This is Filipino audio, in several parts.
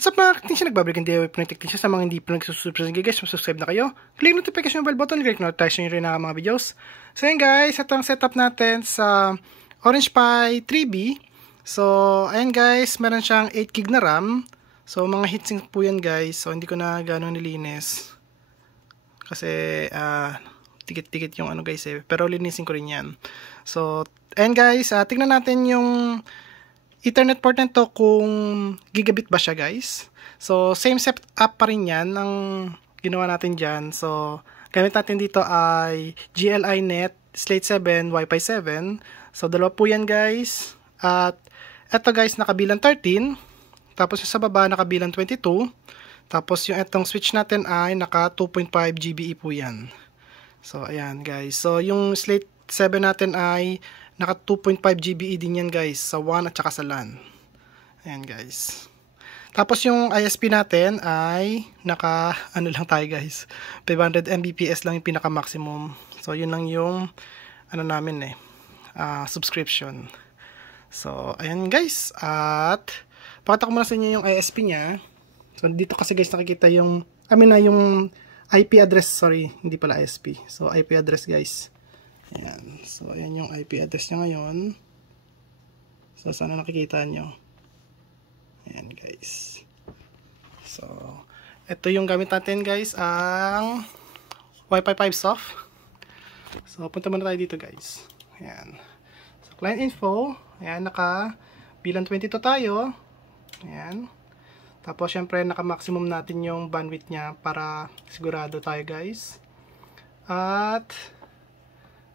What's up mga technician, nagbabalik ang DIY po ng technician. Sa mga hindi po nagsusubscribe guys, subscribe na kayo. Click notification bell button, click notification rin na mga videos. So yun guys, ito ang setup natin sa Orange Pi 3B. So ayan guys, meron siyang 8GB na RAM. So mga heatsink po yan guys. So hindi ko na gano'ng nilinis. Kasi tikit-tikit yung ano guys eh. Pero linisin ko rin yan. So ayan guys, tignan natin yung Ethernet port nito kung gigabit ba siya guys. So same setup pa rin yan ang ginawa natin dyan. So gamit natin dito ay GLI Net Slate 7 Wi-Fi 7. So dalawa po yan guys. At eto guys nakabilang 13. Tapos sa baba nakabilang 22. Tapos yung etong switch natin ay naka 2.5 GBE po yan. So ayan guys. So yung Slate 7 natin ay naka 2.5 GBE din yan guys sa WAN at saka sa LAN. Ayan guys. Tapos yung ISP natin ay naka ano lang tayo guys, 500 Mbps lang yung pinaka maximum. So yun lang yung ano namin subscription. So ayan guys, at pakita ko muna sa inyo yung ISP nya. So dito kasi guys nakikita yung yung IP address, sorry, hindi pala ISP. So IP address guys. Ayan. So, ayan yung IP address niya ngayon. So, sana nakikita nyo. Ayan, guys. So, ito yung gamit natin, guys, ang Wi-Fi 5 soft. So, punta muna tayo dito, guys. Ayan. So, client info. Ayan, bilang 22 tayo. Ayan. Tapos, syempre, naka-maximum natin yung bandwidth niya para sigurado tayo, guys. At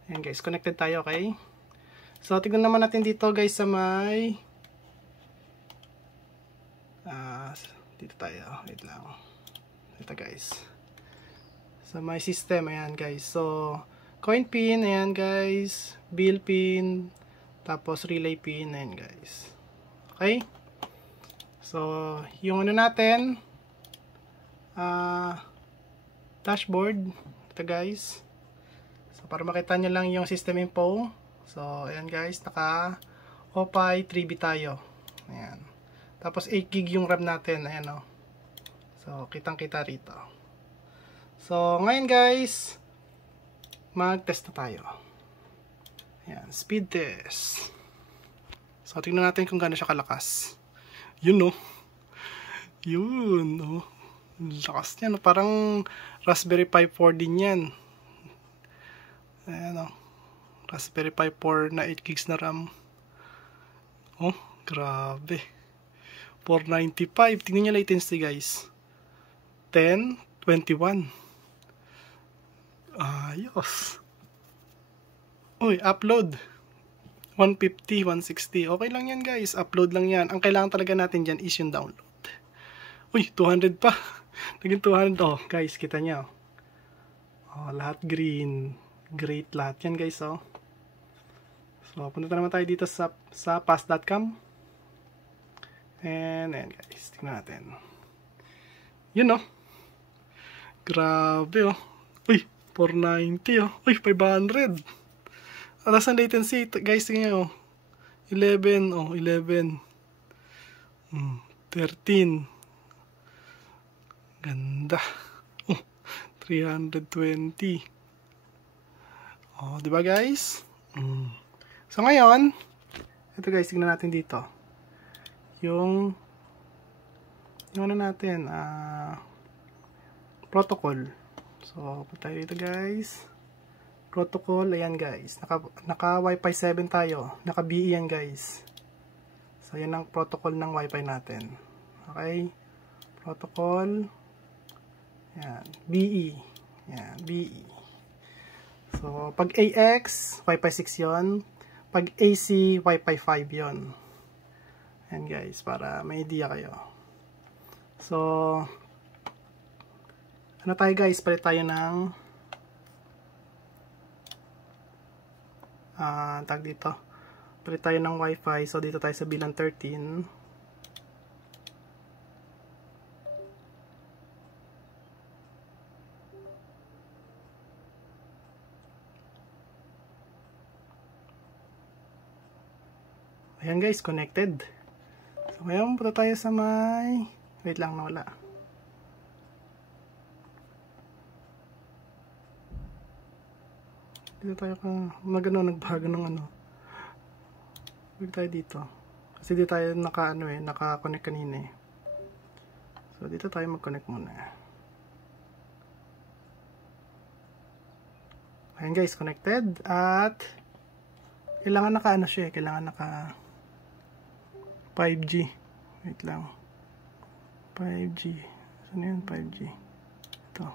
ayan guys, connected tayo, okay? So, tignan naman natin dito guys sa may dito tayo, wait lang. Dito guys. Sa may system, ayan guys. So, coin pin, ayan guys. Bill pin, tapos relay pin, ayan guys. Okay? So, yung ano natin, dashboard, ito guys. So, para makita nyo lang yung system info. So, ayan guys, naka OPI 3B tayo. Ayan. Tapos 8GB yung RAM natin. Ayan o. So, kitang-kita rito. So, ngayon guys, mag-test na tayo. Ayan, speed test. So, tingnan natin kung gaano siya kalakas. Yun o. Yun o. Lakas niya no. Parang Raspberry Pi 4 din yan. Ayan o. Raspberry Pi 4 na 8GB na RAM. Oh, grabe. 495. Tingnan nyo latency guys. 1021. Ayos. Uy, upload. 150, 160. Okay lang yan guys. Upload lang yan. Ang kailangan talaga natin dyan is yung download. Uy, 200 pa. Naging 200. Oh, guys, kita nyo. Oh, lahat green. Great lahat yan guys oh. So punta naman tayo dito sa pass.com. And ayan guys, tingnan natin. Yun oh. Grabe oh. Uy, 490 oh. Uy, 500. Alas ang latency guys, tingnan oh. 11 oh, 11. 13. Ganda. Oh, 320. Oh, di ba guys? So ngayon, ito guys, tignan natin dito. Yung ano natin, protocol. So, punta tayo dito guys. Protocol, ayan guys. Naka Wi-Fi 7 tayo. Naka BE yan guys. So, yan ang protocol ng Wi-Fi natin. Okay? Protocol. Ayan, BE. Ayan, BE. So, pag AX, Wi-Fi 6 yon. Pag AC, Wi-Fi 5 yon. Ayan guys, para may idea kayo. So, ano tayo guys, palit tayo ng tag dito. Palit tayo ng Wi-Fi. So, dito tayo sa bilang 13. Ayan guys, connected. So ngayon punta tayo sa may Wait lang, nawala. Dito tayo ka, nagbago ng ano. Huwag tayo dito. Kasi dito tayo naka-connect kanina eh. So dito tayo mag-connect muna. Ayan guys, connected. At kailangan naka siya eh. Kailangan naka 5G. Wait lang. 5G. Saan yun? 5G. Ito.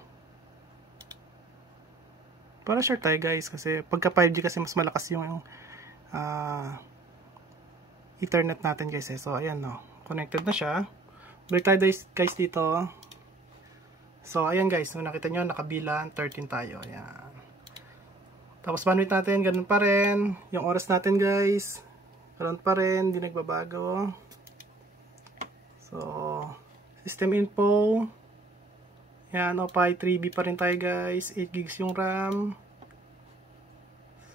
Para sure tayo guys. Kasi pagka 5G kasi mas malakas yung Ethernet natin guys eh. So ayan no. Connected na siya. Balik tayo guys dito. So ayan guys. Nung nakita nyo nakabilan 13 tayo. Ayan. Tapos bandwidth natin, ganun pa rin. Yung oras natin guys, ganun pa rin, hindi nagbabago. So, system info. Yan, OPI 3B pa rin tayo guys. 8 gigs yung RAM.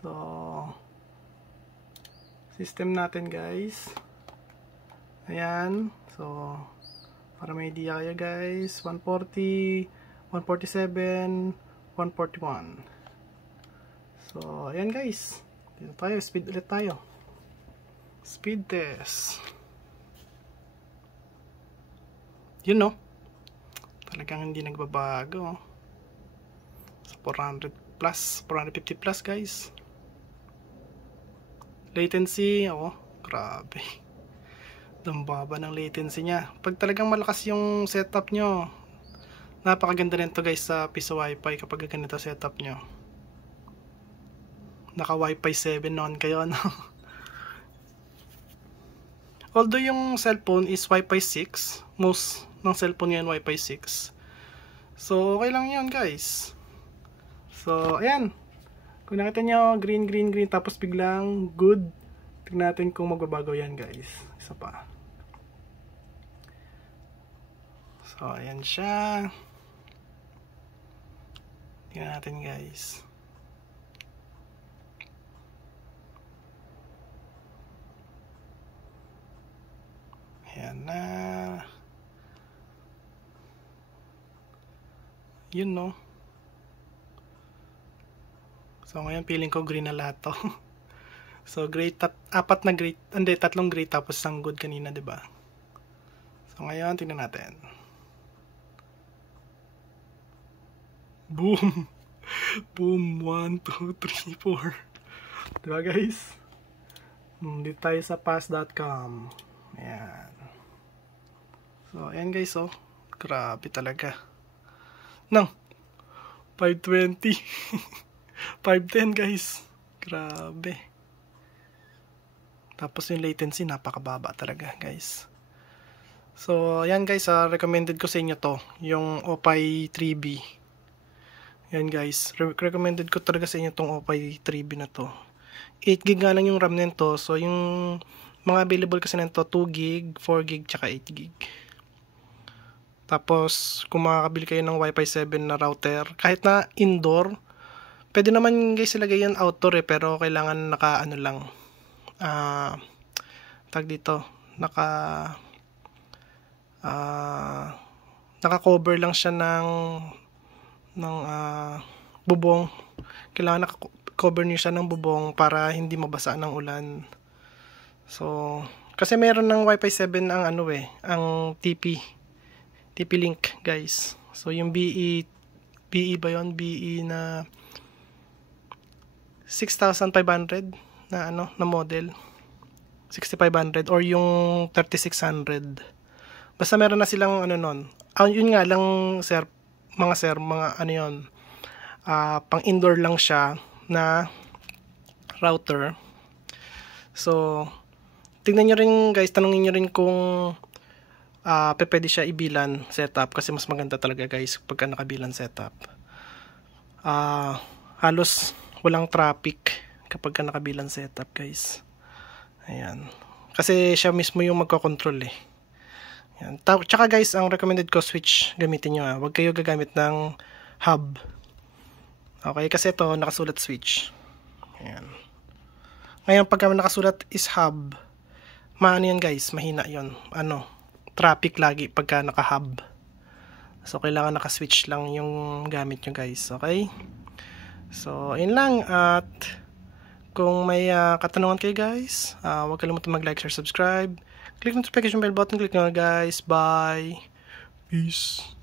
So, system natin guys. Ayan. So, para may idea kayo guys, 140, 147, 141. So, ayan guys. Dito tayo, speed ulit tayo. Speed test. Yun no. Talagang hindi nagbabago. So, 400 plus, 450 plus guys. Latency, grabe. Dambaba ng latency niya. Pag talagang malakas yung setup nyo, napakaganda rin to guys sa piso wifi kapag ganito setup nyo. Naka Wi-Fi 7 noon kayo, no? Although yung cellphone is Wi-Fi 6, most ng cellphone yan Wi-Fi 6. So, okay lang yun, guys. So, ayan. Kung nakita nyo, green, green, green, tapos biglang good. Tignan natin kung magbabago yan, guys. Isa pa. So, ayan siya. Tignan natin, guys. Ayan na. Yun no. So ngayon feeling ko green na lahat to. So great, apat na great, hindi, tatlong great tapos isang good kanina, 'di ba? So ngayon tingnan natin. Boom. Boom, 1 2 3 4. 'Di ba guys? Dito tayo sa pass.com. Ayan. So, ayan guys, oh. Grabe talaga. Nang 520. 510 guys. Grabe. Tapos yung latency napakababa talaga, guys. So, ayan guys, recommended ko sa inyo to, yung OPI 3B. Ayan guys, recommended ko talaga sa inyo tong OPI 3B na to. 8 GB nga lang yung RAM nito. So, yung mga available kasi nito 2 GB, 4 GB, tsaka 8 GB. Tapos, kung makakabili kayo ng Wi-Fi 7 na router, kahit na indoor, pwede naman guys ilagay yan outdoor eh, pero kailangan naka ano lang, tag dito, naka cover lang siya ng bubong. Kailangan naka-cover niyo siya ng bubong para hindi mabasa ng ulan. So, kasi meron ng Wi-Fi 7 ang ano eh, ang TP link guys. So yung BE ba yun? BE na 6,500 na ano, na model. 6,500 or yung 3,600. Basta meron na silang ano nun. Yun nga lang sir, mga ano yun. Pang indoor lang siya na router. So tignan nyo rin guys, tanungin nyo rin kung pwede siya ibilan setup, kasi mas maganda talaga guys pagka nakabilan setup. Halos walang traffic kapag nakabilan setup guys. Ayan, kasi siya mismo yung magkocontrol eh. Ayan. Tsaka guys, ang recommended ko switch gamitin nyo, huwag kayo gagamit ng hub. Okay, kasi ito nakasulat switch. Ayan. Ngayon pagka nakasulat is hub, maano yan guys, mahina yon. Ano, traffic lagi pagka naka-hub. So, kailangan naka-switch lang yung gamit nyo guys. Okay? So, yun lang. At kung may katanungan kayo guys, huwag kalimutan mag-like, share, subscribe. Click notification bell button. Click nyo guys. Bye. Peace.